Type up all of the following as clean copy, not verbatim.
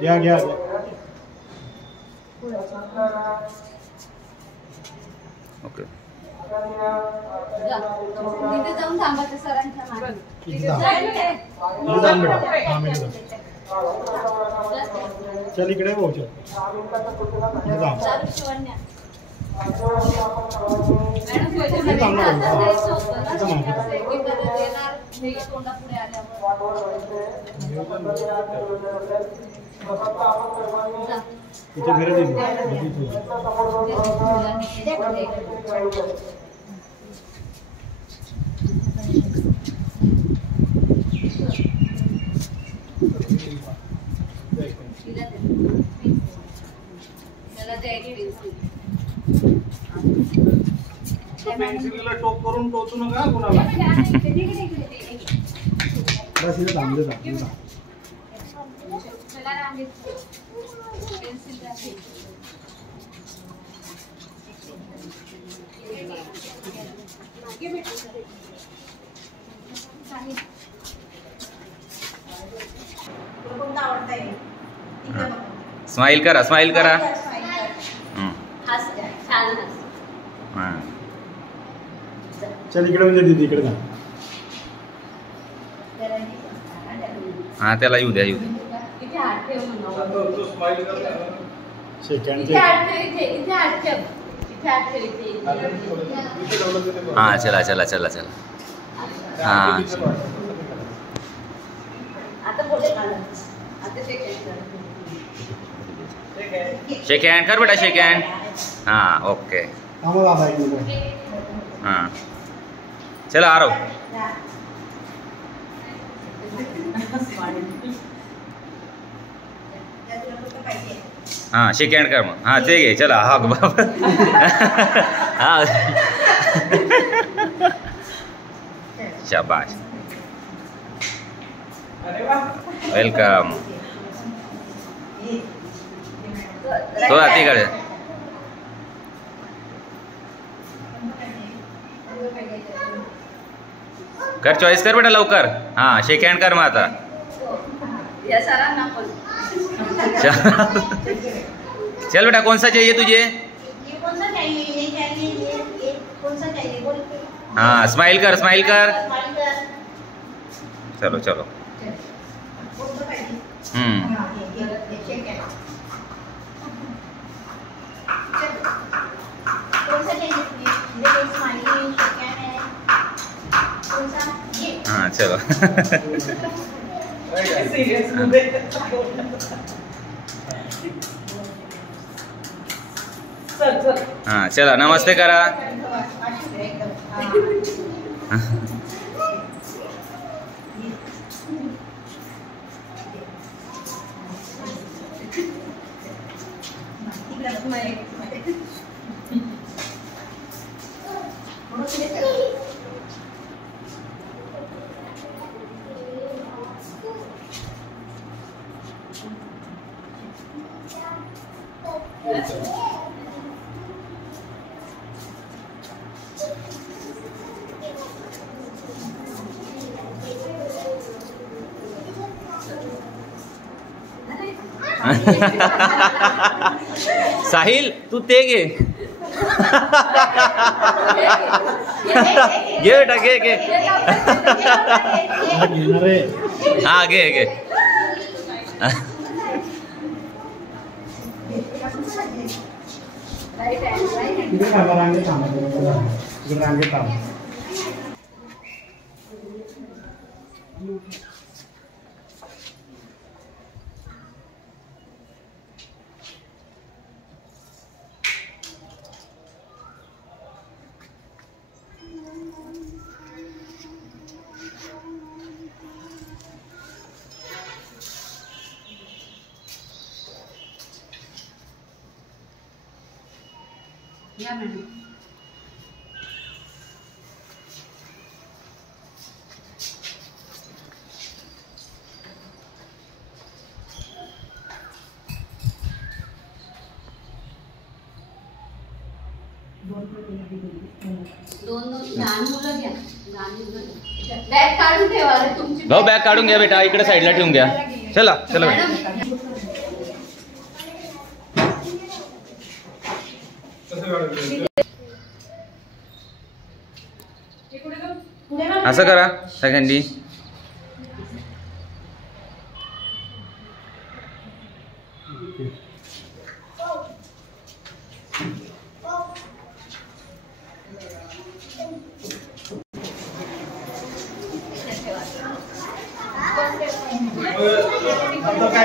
घ्या घ्या ओके तिथे जाऊन थांबायचं सरांच्या मागे. चल इकडे भाऊ चल इथे फिरत टोप करून टोचू नका कुणाला बस इथे थांबले स्माइल करा स्माइल करा चल इकडे म्हणजे दीदी इकडे जा हा त्याला येऊ द्या येऊ द्या हाँ चला चला चला चला हाँ शेक हैंड कर बेटा शेक हैंड हाँ ओके हाँ चलो आ रहा हूँ हाँ शेक हैंड कर मग हाँ ते घे चला हा बाबा हाँ शाबाश वेलकम तो आती कडे कर चॉईस कर बेटा लवकर हाँ शेक हँड कर मग आता चल बेटा कौन सा चाहिए तुझे हाँ स्माइल कर चलो चलो हाँ चलो हाँ चला नमस्ते करा साहिल तू ते घे घे बेटा घे घे हाँ घे घे या मैडम दोन लहान मुलं घ्या. लहान मुलं घ्या. बॅग काढून ठेवा रे तुमची. भाऊ बॅग काढून घ्या बेटा, इकडे साईडला ठेवून घ्या. चला चला बेटा. असं करा सगळ्यांनी. काय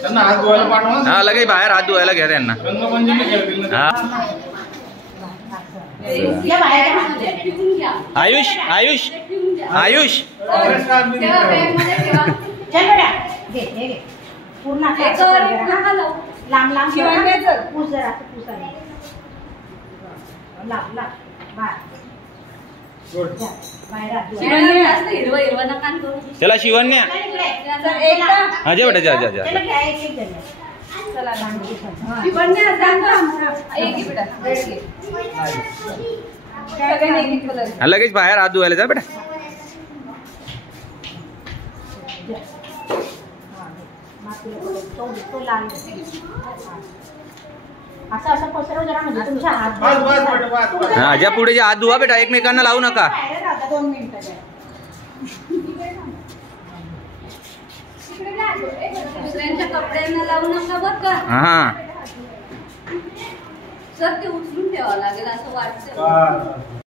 त्यांना हात धुवायला पाठवा. हा लगेच बाहेर हात धुवायला घ्या त्यांना. रंगपंचमी खेळतील ना. हा आयुष आयुष आयुष ठेवा बॅगमध्ये ठेवा. चल बेटा घे हे घे पूर्ण लांब लांब पूस जरा पूस आहे लांब लांब बाहेर गुड. बाहेर शिवण्या जास्त हिरवं हिरवं नका करू. चला शिवण्या. हा जा बेटा जा जा जा. चला घ्या एक एक जण चला लांब शिवण्या सांगा. एक घे बेटा. रेड घे. सगळ्यांनी एक एक कलर. हा लगेच बाहेर हात धुवायला जा बेटा. तो लाल असं असं पसरव जरा म्हणजे तुमच्या हात बस बस बेटा बस बस. हा ज्या पुढे हात धुवा बेटा, एकमेकांना लावू नका. बाहेर राहता 2 मिनिटं दुसऱ्यांच्या कपड्यांना लावू नका बरं का. हा सर ते उचलून ठेवावं लागेल असं वाटतं. बस.